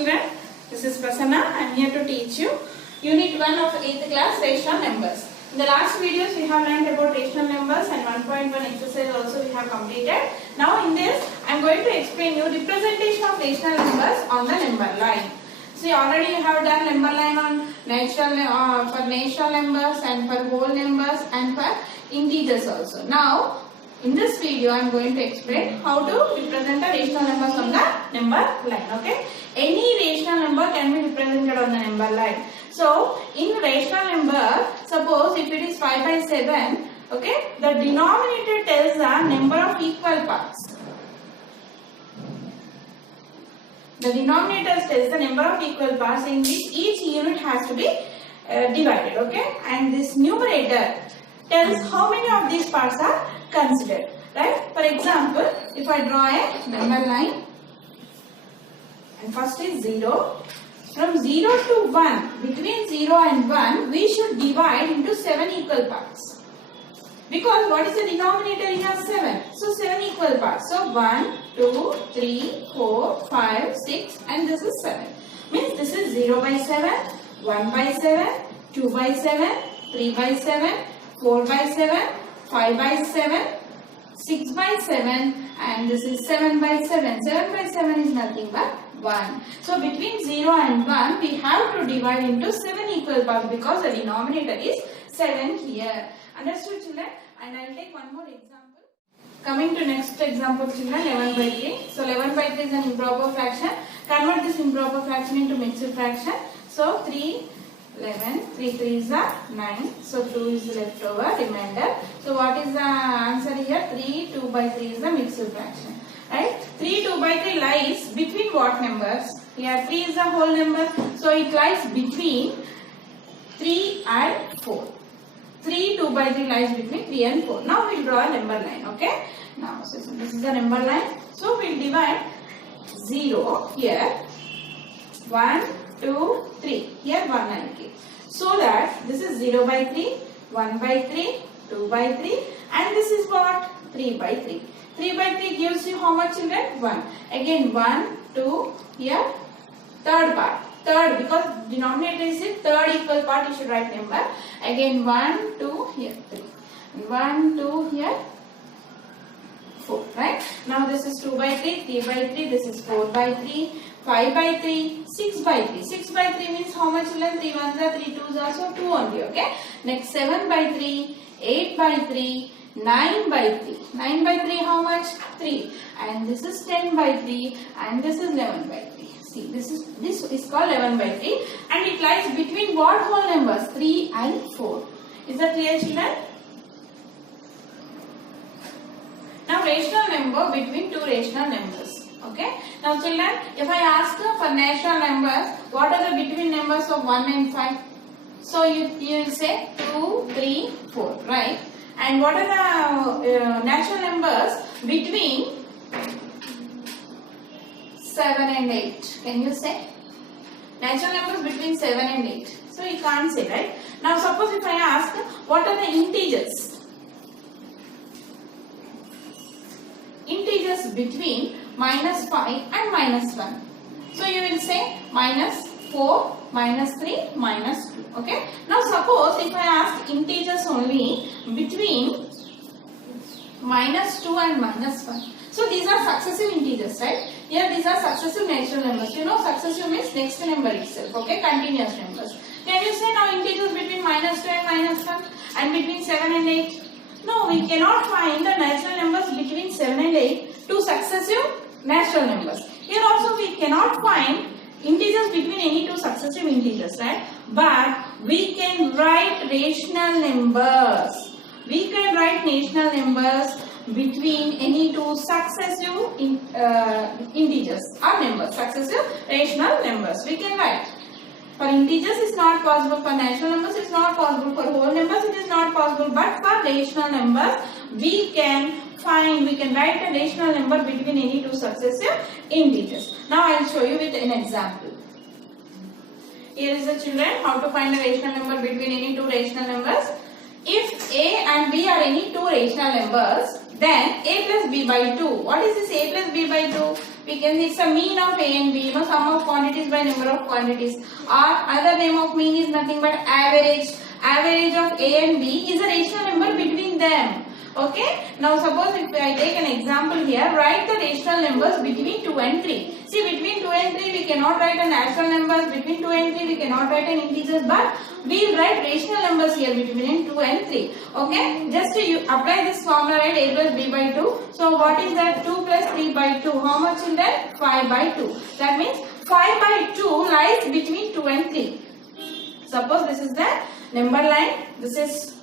children, this is Prasanna. I am here to teach you Unit 1 of 8th class rational numbers. In the last videos we have learned about rational numbers and 1.1 exercise also we have completed. Now in this I am going to explain you representation of rational numbers on the number line. See, already you have done number line on for natural numbers and for whole numbers and for integers also. Now in this video I am going to explain how to represent the rational numbers on the number line. Okay, any rational number can be represented on the number line. So in rational number, suppose if it is 5 by 7, okay, the denominator tells the number of equal parts. The denominator tells the number of equal parts in which each unit has to be divided. Okay, and this numerator tells how many of these parts are considered. Right? For example, if I draw a number line, and first is 0. From 0 to 1, between 0 and 1, we should divide into 7 equal parts. Because what is the denominator here? 7. So 7 equal parts. So 1, 2, 3, 4, 5, 6 and this is 7. Means this is 0 by 7, 1 by 7, 2 by 7, 3 by 7, 4 by 7, 5 by 7, 6 by 7 and this is 7 by 7. 7 by 7 is nothing but 1. So between 0 and 1 we have to divide into 7 equal parts because the denominator is 7 here. Understood children? And I will take one more example. Coming to next example children, 11 by 3. So 11 by 3 is an improper fraction. Convert this improper fraction into mixed fraction. So 3, 11, 3 3 is the 9. So 2 is left over, remainder. So what is the answer here? 3, 2 by 3 is the mixed fraction. Right? 3, 2 by 3 lies between what numbers? Here 3 is the whole number. So it lies between 3 and 4. 3, 2 by 3 lies between 3 and 4. Now we will draw a number line. Okay? Now so this is the number line. So we will divide 0 here. 1, 2, 3. Here 1 I will give. So that this is 0 by 3, 1 by 3, 2 by 3 and this is what? 3 by 3. 3 by 3 gives you how much children? 1. Again 1, 2, here third part. Third, because denominator is a third equal part, you should write number. Again 1, 2, here 3. 1, 2, here 4. Right? Now this is 2 by 3, 3 by 3, this is 4 by 3, 5 by 3, 6 by 3. 6 by 3 means how much children? 3 ones are 3 twos are, so 2 only. Okay? Next 7 by 3, 8 by 3, 9 by 3. 9 by 3 how much? 3. And this is 10 by 3 and this is 11 by 3. See, this is called 11 by 3 and it lies between what whole numbers? 3 and 4. Is that clear children? Now rational number between two rational numbers. Okay. Now children, if I ask for natural numbers, what are the between numbers of 1 and 5? So you will say 2, 3, 4. Right? And what are the natural numbers between 7 and 8? Can you say? Natural numbers between 7 and 8. So you can't say, right? Now suppose if I ask, what are the integers? Integers between minus 5 and minus 1. So you will say minus 4, minus 3, minus 2. Okay. Now suppose if I ask integers only between minus 2 and minus 1. So these are successive integers, right? Here these are successive natural numbers. You know successive means next number itself. Okay. Continuous numbers. Can you say now integers between minus 2 and minus 1 and between 7 and 8? No, we cannot find the natural numbers between 7 and 8 two successive natural numbers. Here also we cannot find integers between any two successive integers, right? But we can write rational numbers. We can write rational numbers between any two successive integers or numbers. Successive rational numbers we can write. For integers it is not possible. For natural numbers it is not possible. For whole numbers it is not possible. But for rational numbers we can write a rational number between any two successive integers. Now I will show you with an example. Here is the children how to find a rational number between any two rational numbers. If a and b are any two rational numbers, then a plus b by 2. What is this a plus b by 2? We can, it's a mean of A and B, sum of quantities by number of quantities. Or other name of mean is nothing but average. Average of A and B is a rational number between them. Okay. Now suppose if I take an example here, write the rational numbers between 2 and 3. See, between 2 and 3 we cannot write a natural numbers, between 2 and 3 we cannot write an integers, but we will write rational numbers here between 2 and 3. Okay, just you apply this formula, right? A plus B by 2. So what is that? 2 plus 3 by 2. How much children? 5 by 2. That means 5 by 2 lies between 2 and 3. Suppose this is the number line, this is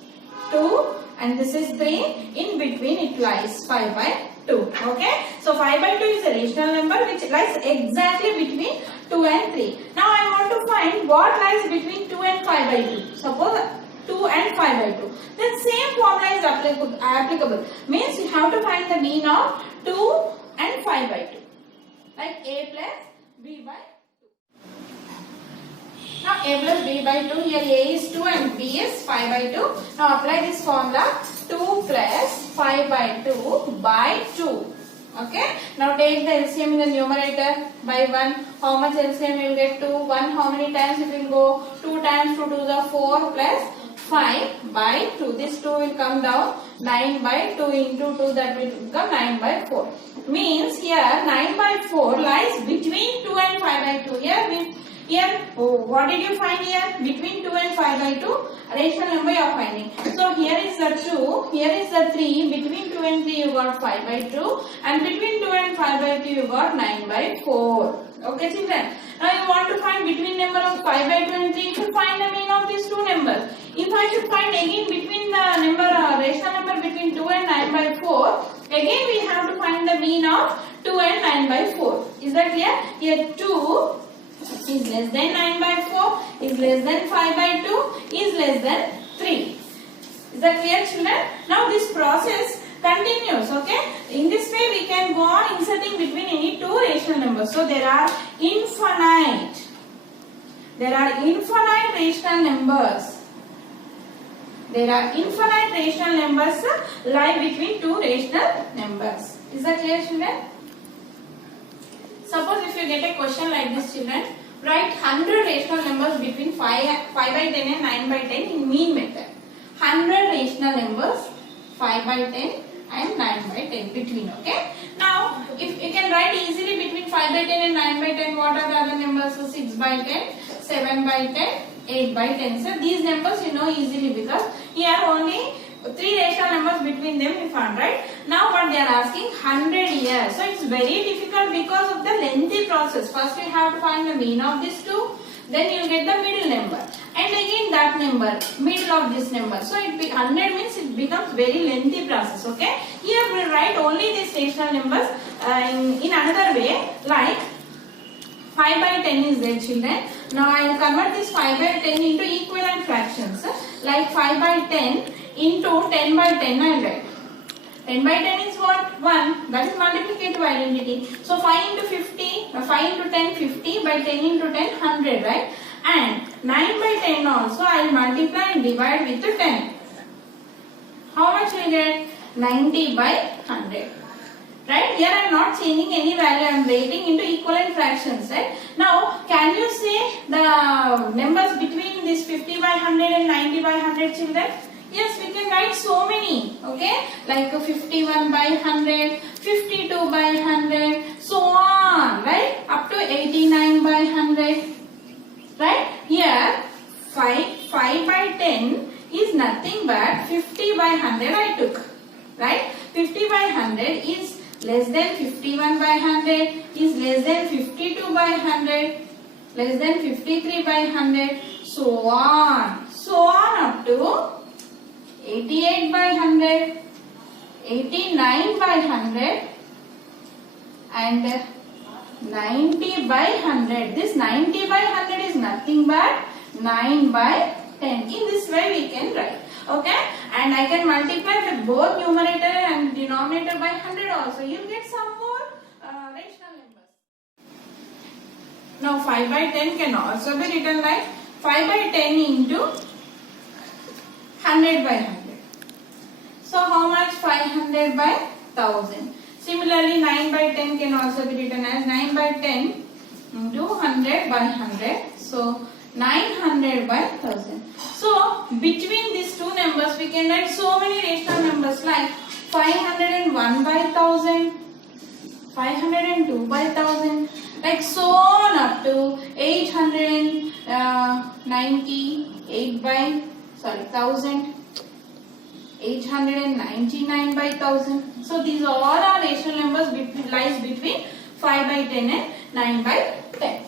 2 and this is 3, in between it lies 5 by 2. Okay, so 5 by 2 is a rational number which lies exactly between 2 and 3. Now I want to find what lies between 2 and 5 by 2. Suppose 2 and 5 by 2. Then same formula is applicable. Means you have to find the mean of 2 and 5 by 2. Like A plus B by 2. Now A plus B by 2, here A is 2 and B is 5 by 2. Now apply this formula, 2 plus 5 by 2 by 2. Okay. Now take the LCM in the numerator by 1. How much LCM you will get? 2. 1 how many times it will go? 2 times 2 to the 4 plus 5 by 2. This 2 will come down. 9 by 2 into 2, that will become 9 by 4. Means here 9 by 4 lies between 2 and 5 by 2. Here, what did you find here? Between 2 and 5 by 2, rational number you are finding. So here is the 2, here is the 3, between 2 and 3 you got 5 by 2, and between 2 and 5 by 2 you got 9 by 4. Okay children? Now you want to find between number of 5 by 2 and 3, you should find the mean of these two numbers. If I should find again between the number, rational number between 2 and 9 by 4, again we have to find the mean of 2 and 9 by 4. Is that clear? Here 2 is less than 9 by 4, is less than 5 by 2, is less than 3. Is that clear children? Now this process continues. Okay. In this way we can go on inserting between any two rational numbers. So there are infinite rational numbers. There are infinite rational numbers lie between two rational numbers. Is that clear children? Suppose if you get a question like this children, write 100 rational numbers between 5 by 10 and 9 by 10 in mean method. 100 rational numbers 5 by 10 and 9 by 10 between. Okay. Now if you can write easily between 5 by 10 and 9 by 10, what are the other numbers? So 6 by 10, 7 by 10, 8 by 10. So these numbers you know easily because here only 3 rational numbers between them we found, right? Now what they are asking 100 years. So it's very difficult because of the lengthy process. First you have to find the mean of these two, then you will get the middle number, and again that number, middle of this number. So 100 means it becomes very lengthy process. Okay. Here we will write only these rational numbers in another way, like 5 by 10 is there children. Now I will convert this 5 by 10 into equivalent fractions. Like 5 by 10 into 10 by 10 I will write. 10 by 10 is what? 1. That is multiplicative identity. So 5 into 50, 5 into 10, 50, by 10 into 10, 100, right? And 9 by 10 also I will multiply and divide with 10. How much will get? 90 by 100. Right? Here I am not changing any value, I am writing into equivalent fractions, right? Now, can you say the numbers between this 50 by 100 and 90 by 100 children? Yes, we can write so many, okay? Like 51 by 100, 52 by 100, so on, right? Up to 89 by 100, right? Here, 5 by 10 is nothing but 50 by 100 I took, right? 50 by 100 is less than 51 by 100, is less than 52 by 100, less than 53 by 100, so on up to 88 by 100, 89 by 100 and 90 by 100. This 90 by 100 is nothing but 9 by 10. In this way we can write. Okay, and I can multiply with both numerator and denominator by 100 also. You will get some more rational numbers. Now 5 by 10 can also be written like 5 by 10 into 100 by 100. So how much? 500 by 1000. Similarly, 9 by 10 can also be written as 9 by 10 into 100 by 100. So 900 by 1000. So between these two numbers we can write so many rational numbers like 501 by 1000, 502 by 1000, like so on up to 898 by 1000, 899 by 1000. So these all are rational numbers lies between 5 by 10 and 9 by 10.